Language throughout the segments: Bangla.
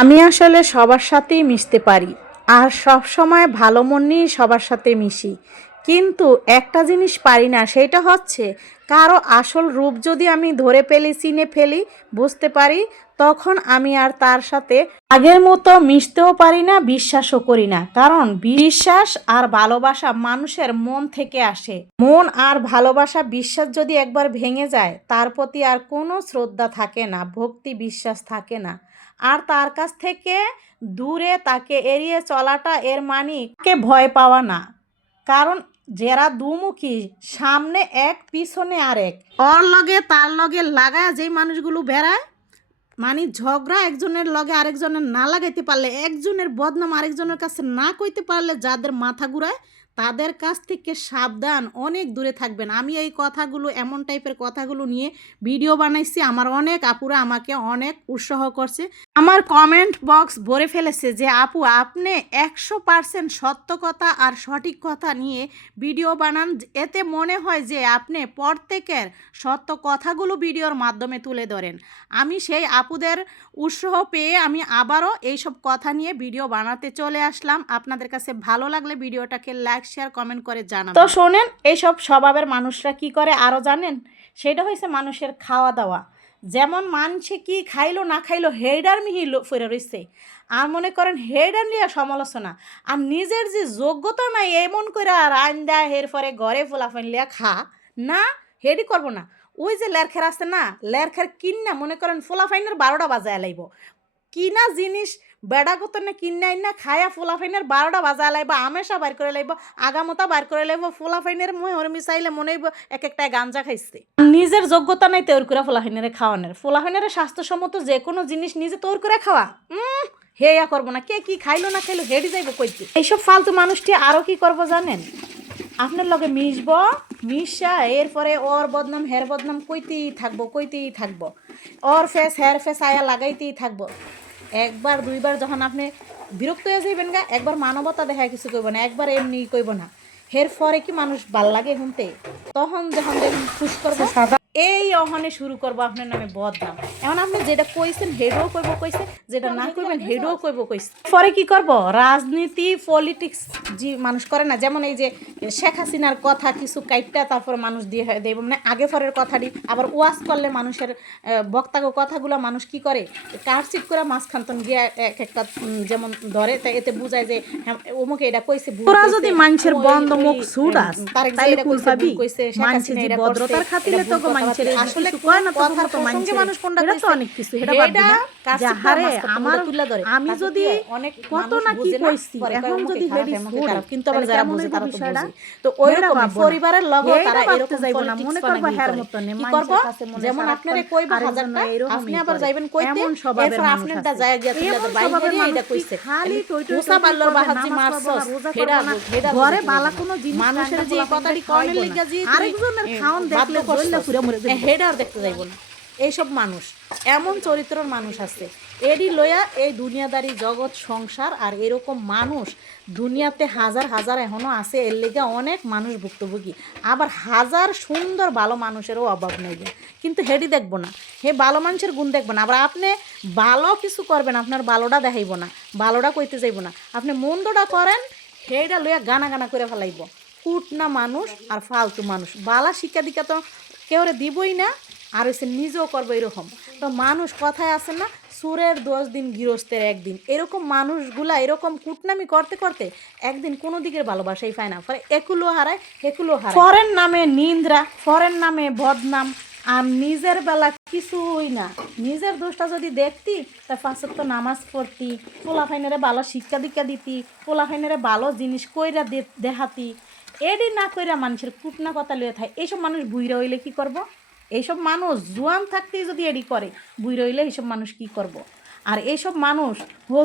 আমি আসলে সবার সাথেই মিশতে পারি আর সব সময় ভালো মন নিয়ে সবার সাথে মিশি। কিন্তু একটা জিনিস পারি না, সেটা হচ্ছে কারো আসল রূপ যদি আমি ধরে ফেলি, চিনে ফেলি, বুঝতে পারি, তখন আমি আর তার সাথে আগের মতো মিশতেও পারি না, বিশ্বাসও করি না। কারণ বিশ্বাস আর ভালোবাসা মানুষের মন থেকে আসে। মন আর ভালোবাসা, বিশ্বাস যদি একবার ভেঙে যায়, তার প্রতি আর কোনো শ্রদ্ধা থাকে না, ভক্তি বিশ্বাস থাকে না। আর তার কাছ থেকে দূরে তাকে এড়িয়ে চলাটা এর মানে কে ভয় পাওয়া না। কারণ যারা দুমুখী, সামনে এক পিছনে আরেক, ওর লগে তার লগে লাগায় যেই মানুষগুলো বেড়ায়, মানে ঝগড়া একজনের লগে আরেকজনের না লাগাইতে পারলে, একজনের বদনাম আরেকজনের কাছে না কইতে পারলে, যাদের মাথা ঘুরায় তাদের কাছ থেকে সাবধান, অনেক দূরে থাকবেন। আমি এই কথাগুলো, এমন টাইপের কথাগুলো নিয়ে ভিডিও বানাইছি। আমার অনেক আপুরা আমাকে অনেক উৎসাহ করছে, আমার কমেন্ট বক্স ভরে ফেলেছে যে আপু আপনি 100% সত্য কথা আর সঠিক কথা নিয়ে ভিডিও বানান, এতে মনে হয় যে আপনি প্রত্যেকের সত্য কথাগুলো ভিডিওর মাধ্যমে তুলে ধরেন। আমি সেই আপুদের উৎসাহ পেয়ে আমি আবারও এইসব কথা নিয়ে ভিডিও বানাতে চলে আসলাম। আপনাদের কাছে ভালো লাগলে ভিডিওটাকে লাইক শেয়ার কমেন্ট করে জানাবেন। তো শোনেন, এইসব স্বভাবের মানুষরা কি করে আরও জানেন? সেটা হয়েছে মানুষের খাওয়া দাওয়া। যেমন মানুষে কি খাইলো না খাইলো হেডার মিহি ফিরে রয়েছে, আর মনে করেন হেডার নিয়ে সমালোচনা, আর নিজের যে যোগ্যতা নাই এমন করে আর আইন দেয়, এর পরে ঘরে ফোলাফাইন লিয়া খা না, হেডি করবো না। ওই যে লেরখের আছে না, লেরখের কিনা মনে করেন ফোলাফাইনের 12টা বাজায় লাইব, কিনা জিনিস বেড়াগত না কিনা না খায়া ফোলাফাইনের 12টা বাজা লাইব, আমেশা বাইর করে লাইব, আগামতা বাইর করে লাইব, ফোলাফাইনের মোহর মিশাইলে মনে হইব এক একটা গাঞ্জা খাইছে। নিজের যোগ্যতা নাই তৈরি করে ফোলাফাইনের খাওয়ানোর, ফোলাফাইনের স্বাস্থ্যসম্মত যে কোনো জিনিস নিজে তৈরি করে খাওয়া, হেয়া করবো না। কে কি খাইলো না খাইলো হেডি যাইব কইতে। এইসব ফালতু মানুষটি আরও কি করবো জানেন? আপনার লগে মিশব, মিশা এরপরে ওর বদনাম হের বদনাম কইতেই থাকবো, ওর ফেস হের ফেস আয়া লাগাইতেই থাকবো। একবার দুইবার যখন আপনি বিরক্ত হয়ে যাইবেন গা, একবার মানবতা দেখায় কিছু কইব না, একবার এমনি কইব না, হের পরে কি মানুষ ভাল লাগে শুনতে? তখন যখন দেখুন খুশ করবো, এই অহনে শুরু করবো আপনার নামে বদনাম। এখন আপনি যেটা কইছেন হেডও কইব কইছে, যেটা না কইবেন হেডও কইব কইছে। পরে কি করব? রাজনীতি পলিটিক্স যে মানুষ করে না, যেমন এই যে শেখ হাসিনার কথা কিছু কাইটটা তারপর মানুষ দিয়ে দেব, মানে আগে পরের কথাটি আবার ওয়াজ করলে মানুষের বক্তাগো কথাগুলো মানুষ কি করে কারচিট করে মাঝখান্তন গিয়ে এক একটা যেমন ধরে, তাই এতে বুঝায় যে অমুকে এটা কইছে। তোরা যদি মানুষের বন্ধ মুখ সুডাস তাইলে কইছে মানুষের যে ভদ্রতার খাতিরে তো মানুষের আসলে কয় না, তো তো মানুষের মানুষ কোনটা কইছে অনেক কিছু এটা বাদ দিনা যে হারে আমার তুলে ধরে। আমি যদি অনেক কত না কি কইছি, এখন যদি হেডি সুডা কিন্তু আবার যারা বুঝে তারা তো বুঝে। তো ওইরকম পরিবারের লগে তারা এরকম যাইব না, মনে করবা হের মত নে মানুষের কাছে মনে যেমন আপনারে কইব হাজারটা, আপনি আবার যাইবেন কইতে, এরপর আপনারটা যায় গিয়া তুলে ধরে বাইরে এটা কইছে খালি টইটই মুসা পাল্লার বাহাজি মারছস হেডা ঘরে বালা কোনো জিনিস মানুষের যে কথাটি কর্নের লিগা জি আরেকজনের খাওন দেখলে বললে পুরো মরে যাবে, হেডার দেখতে যাইব না। এইসব মানুষ, এমন চরিত্রের মানুষ আছে, এরই লইয়া এই দুনিয়াদারি জগৎ সংসার। আর এরকম মানুষ দুনিয়াতে হাজার হাজার এখনও আছে, এর লেগে অনেক মানুষ ভুক্তভোগী। আবার হাজার সুন্দর ভালো মানুষেরও অভাব নেই, কিন্তু হেডি দেখবো না, হে ভালো মানুষের গুণ দেখবো না। আবার আপনি ভালো কিছু করবেন, আপনার ভালোটা দেখাইব না, ভালোটা কইতে যাইব না। আপনি মন্দটা করেন, সেইটা লইয়া গানা গানা করে ফেলাইব। কুট না মানুষ আর ফালতু মানুষ, বালা শিক্ষা দীক্ষা তো কেউরে দিবই না, আর হচ্ছে নিজেও করবো এরকম। তো মানুষ কথায় আছে না, সুরের 10 দিন গৃহস্থের একদিন, এরকম মানুষগুলা এরকম কুটনামি করতে করতে একদিন কোনো দিকের ভালোবাসাই পায় না, ফলে একুলো হারায় হেকুলো হারায়। ফরেন নামে নিন্দ্রা, ফরেন নামে বদনাম, আর নিজের বেলা কিছুই না। নিজের দোষটা যদি দেখতি তা 5 ওয়াক্ত নামাজ পড়তি, পোলাফাইনেরে ভালো শিক্ষা দীক্ষা দিতি, পোলাফাইনেরে ভালো জিনিস কইরা দেখাতি, এডি না কইরা মানুষের কুটনা কথা লইয়া থাকে। এইসব মানুষ বুইরা হইলে কি করব? এইসব মানুষ জোয়ান থাকতেই যদি এডি করে, বুইরা হইলে এইসব মানুষ কি করব? আর এইসব মানুষ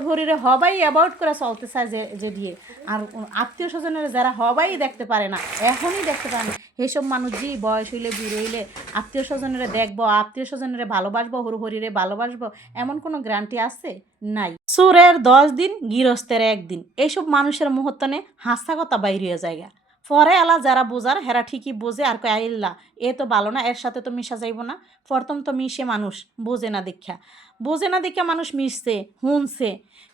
হরিরে হবাই অ্যাভয়েড করে চলতে চায় যে দিয়ে, আর আত্মীয় স্বজনের যারা হবাই দেখতে পারে না, এখনই দেখতে পারে না, এইসব মানুষ যে বয়স হইলে বুড়ো হইলে আত্মীয় স্বজনেরে দেখবো, আত্মীয় স্বজনেরে ভালোবাসবো, হরিরে ভালোবাসবো, এমন কোনো গ্যারান্টি আছে? নাই। সুরের 10 দিন গৃহস্থের একদিন, এইসব মানুষের মুহূর্তনে হাসা কথা বাইর হয়ে যায়। পরে আলা যারা বোঝার হেরা ঠিকই বোঝে, আর আইল্লা এ তো ভালো না, এর সাথে তো মিশা যাইব না। প্রথম তো মিশে মানুষ বোঝে না দীক্ষা, বোঝে না দেখে মানুষ মিশছে শুনছে,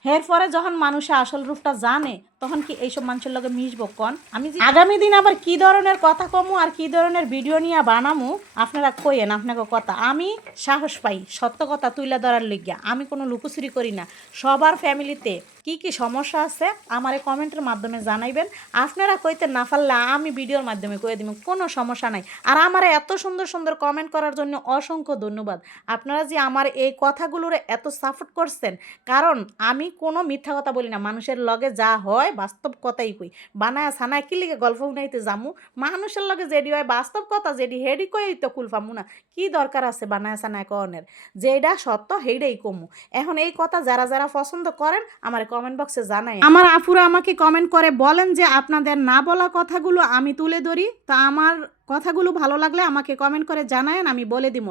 এরপরে যখন মানুষে আসল রূপটা জানে তখন কি এইসব মানুষের লগে মিশবো কন? আমি আগামী দিন আবার কি ধরনের কথা কমু আর কি ধরনের ভিডিও নিয়ে বানামু আপনারা কইেন আপনাকে কথা। আমি সাহস পাই সত্য কথা তুলে ধরার লিগিয়া, আমি কোনো লুকোচুরি করি না। সবার ফ্যামিলিতে কি কি সমস্যা আছে আমারে কমেন্টের মাধ্যমে জানাইবেন। আপনারা কইতে না পারলে আমি ভিডিওর মাধ্যমে কয়ে দিব, কোনো সমস্যা নাই। আর আমার এত সুন্দর সুন্দর কমেন্ট করার জন্য অসংখ্য ধন্যবাদ। আপনারা যে আমার এই কথাগুলোর এত সাপোর্ট করছেন, কারণ আমি কোনো মিথ্যা কথা বলি না, মানুষের লগে যা হয় বাস্তব কথাই কই। বানায় সানায় কি লিগে গল্প শুনাইতে যামু? মানুষের লগে যেডি হয় বাস্তব কথা যেডি হেডি কই তো কুলফামু না। কি দরকার আছে বানায় সানায় কনের? যেটা সত্য সেইটাই কমু। এখন এই কথা যারা যারা পছন্দ করেন আমার কমেন্ট বক্সে জানাই। আমার আপুরা আমাকে কমেন্ট করে বলেন যে আপনাদের না বলা কথাগুলো আমি তুলে ধরি, তা আমার কথাগুলো ভালো লাগলে আমাকে কমেন্ট করে জানায়েন, আমি বলে দিব।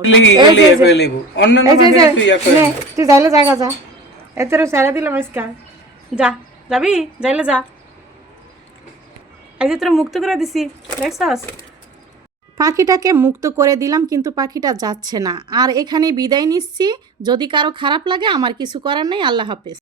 তুই যাইলে জায়গা যা, এত সারা দিলাম আজকাল, যা যাবি যাইলে যা। এই যে তোরা মুক্ত করে দিছি দেখছস, পাখিটাকে মুক্ত করে দিলাম কিন্তু পাখিটা যাচ্ছে না। আর এখানে বিদায় নিচ্ছি। যদি কারো খারাপ লাগে আমার কিছু করার নেই। আল্লাহ হাফেজ।